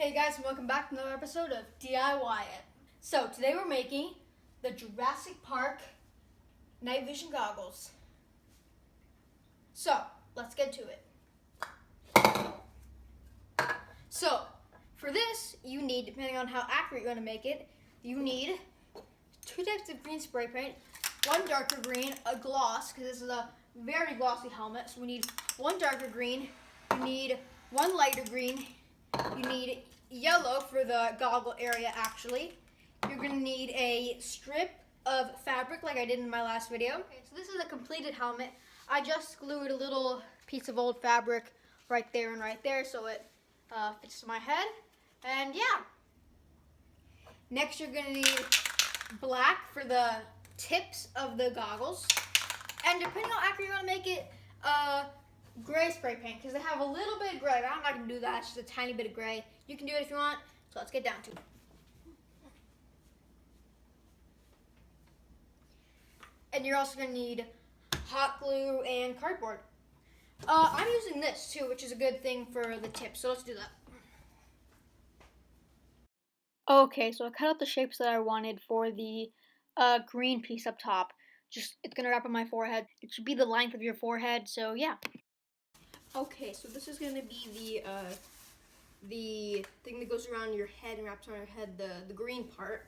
Hey guys, and welcome back to another episode of D-I-Wyatt. So today we're making the Jurassic Park night vision goggles. So let's get to it. So for this, you need, depending on how accurate you're going to make it, you need 2 types of green spray paint, 1 darker green, a gloss, because this is a very glossy helmet. So we need 1 darker green, you need 1 lighter green, you need yellow for the goggle area actually. You're going to need a strip of fabric like I did in my last video. Okay, so this is a completed helmet. I just glued a little piece of old fabric right there and right there so it fits to my head. And yeah. Next you're going to need black for the tips of the goggles. And depending on how accurate you want to make it, gray spray paint, because they have a little bit of gray. I'm not going to do that, it's just a tiny bit of gray. You can do it if you want, so let's get down to it. And you're also going to need hot glue and cardboard. I'm using this too, which is a good thing for the tips, so let's do that. Okay, so I cut out the shapes that I wanted for the green piece up top. It's going to wrap on my forehead. It should be the length of your forehead, so yeah. Okay, so this is going to be the thing that goes around your head and wraps around your head, the green part.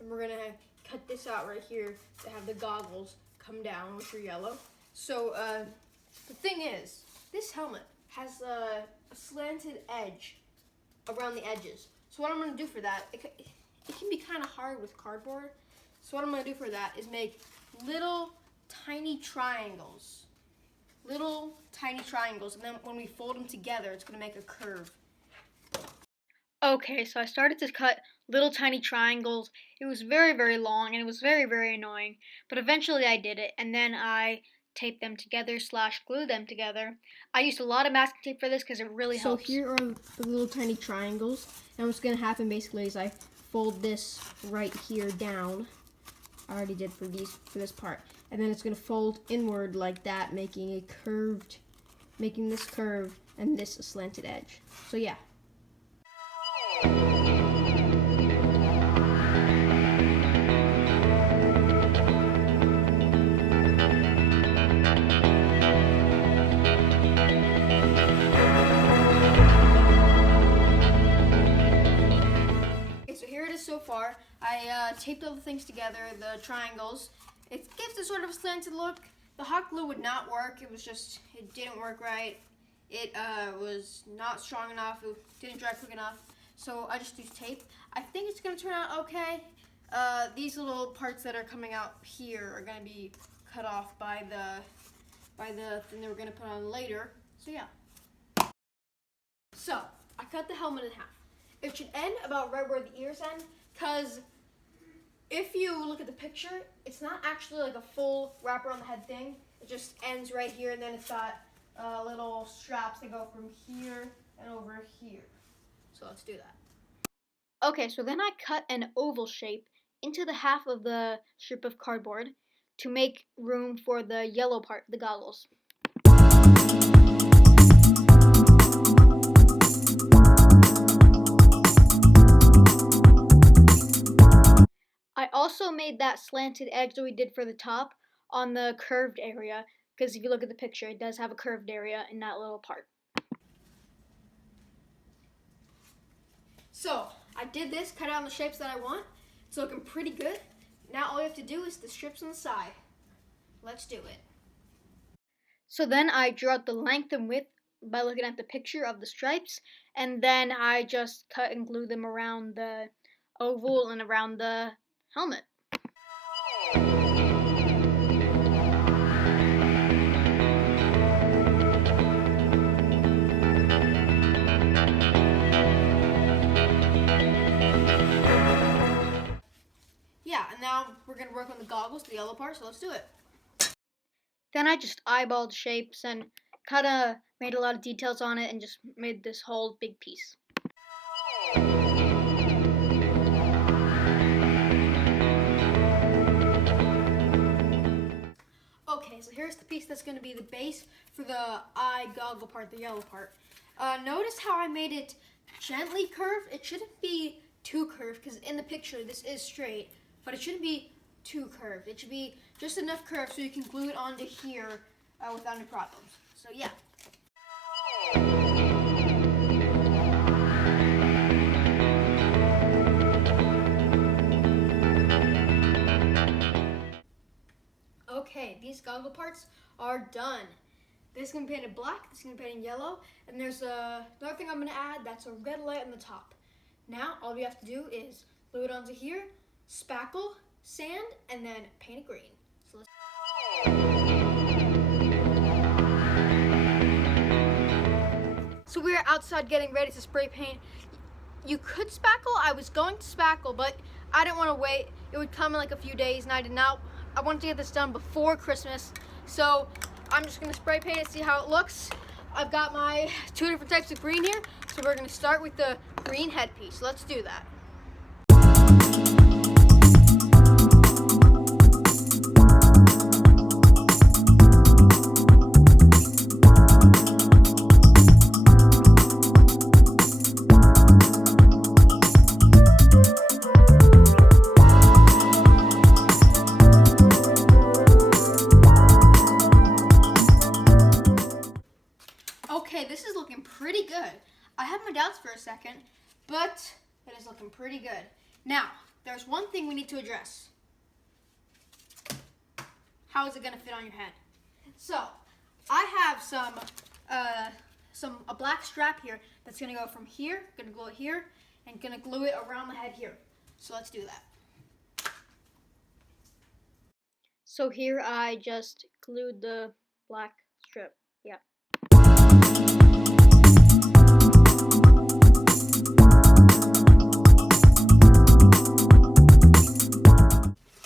And we're going to cut this out right here to have the goggles come down, which are yellow. So the thing is, this helmet has a slanted edge around the edges. So what I'm going to do for that, it can be kind of hard with cardboard. So what I'm going to do for that is make little tiny triangles. Little tiny triangles, and then when we fold them together, it's going to make a curve. Okay, so I started to cut little tiny triangles. It was very, very long, and it was very, very annoying. But eventually I did it, and then I taped them together / glued them together. I used a lot of masking tape for this because it really helps. So here are the little tiny triangles, and what's going to happen basically is I fold this right here down. I already did for this part. And then it's going to fold inward like that, making this curve and this a slanted edge. So yeah. Okay, so here it is so far. I taped all the things together, the triangles. It gives a sort of slanted look. The hot glue would not work. It didn't work right. It was not strong enough. It didn't dry quick enough. So I just used tape. I think it's going to turn out okay. These little parts that are coming out here are going to be cut off by the thing that we're going to put on later. So yeah. So I cut the helmet in half. It should end about right where the ears end, because if you look at the picture, it's not actually like a full wrap around the head thing. It just ends right here, and then it's got little straps that go from here and over here. So let's do that. Okay, so then I cut an oval shape into the half of the strip of cardboard to make room for the yellow part, the goggles. I also made that slanted edge that we did for the top on the curved area, because if you look at the picture, it does have a curved area in that little part. So I did this, cut out the shapes that I want. It's looking pretty good. Now all you have to do is the strips on the side. Let's do it. So then I drew out the length and width by looking at the picture of the stripes, and then I just cut and glued them around the oval and around the helmet. Yeah, and now we're going to work on the goggles, the yellow part, so let's do it. Then I just eyeballed shapes and made a lot of details on it and just made this whole big piece. here's the piece that's going to be the base for the eye goggle part, the yellow part. Notice how I made it gently curve. It shouldn't be too curved because in the picture this is straight, but it shouldn't be too curved. It should be just enough curve so you can glue it onto here without any problems. So yeah. Okay, these goggle parts are done. This is going to be painted black, this is going to be painted yellow, and there's another thing I'm going to add, that's a red light on the top. Now, all we have to do is glue it onto here, spackle, sand, and then paint it green. So let's... So we're outside getting ready to spray paint. You could spackle. I was going to spackle, but I didn't want to wait. It would come in like a few days, and I did not. I wanted to get this done before Christmas, so I'm just going to spray paint it, see how it looks. I've got my 2 different types of green here, so we're going to start with the green headpiece. Let's do that. Okay, this is looking pretty good. I had my doubts for a second, but it is looking pretty good. Now, there's one thing we need to address. How is it going to fit on your head? So, I have a black strap here that's going to go from here, going to glue it here, and going to glue it around the head here. So let's do that. So here I just glued the black strip. Yeah.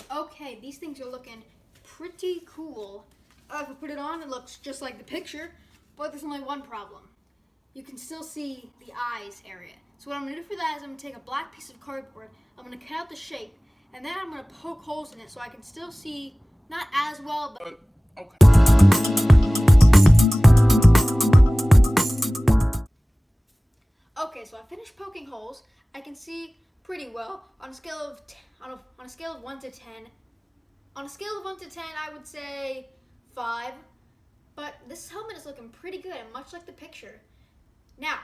Okay, these things are looking pretty cool. If I put it on, it looks just like the picture, but there's only one problem. You can still see the eyes area. So what I'm going to do for that is I'm going to take a black piece of cardboard, I'm going to cut out the shape, and then I'm going to poke holes in it so I can still see, not as well, but... Okay, so I finished poking holes. I can see pretty well on a scale of on a scale of 1 to 10. On a scale of 1 to 10, I would say 5. But this helmet is looking pretty good and much like the picture. Now,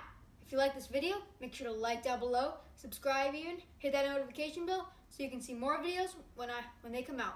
if you like this video, make sure to like down below, subscribe even, hit that notification bell so you can see more videos when they come out.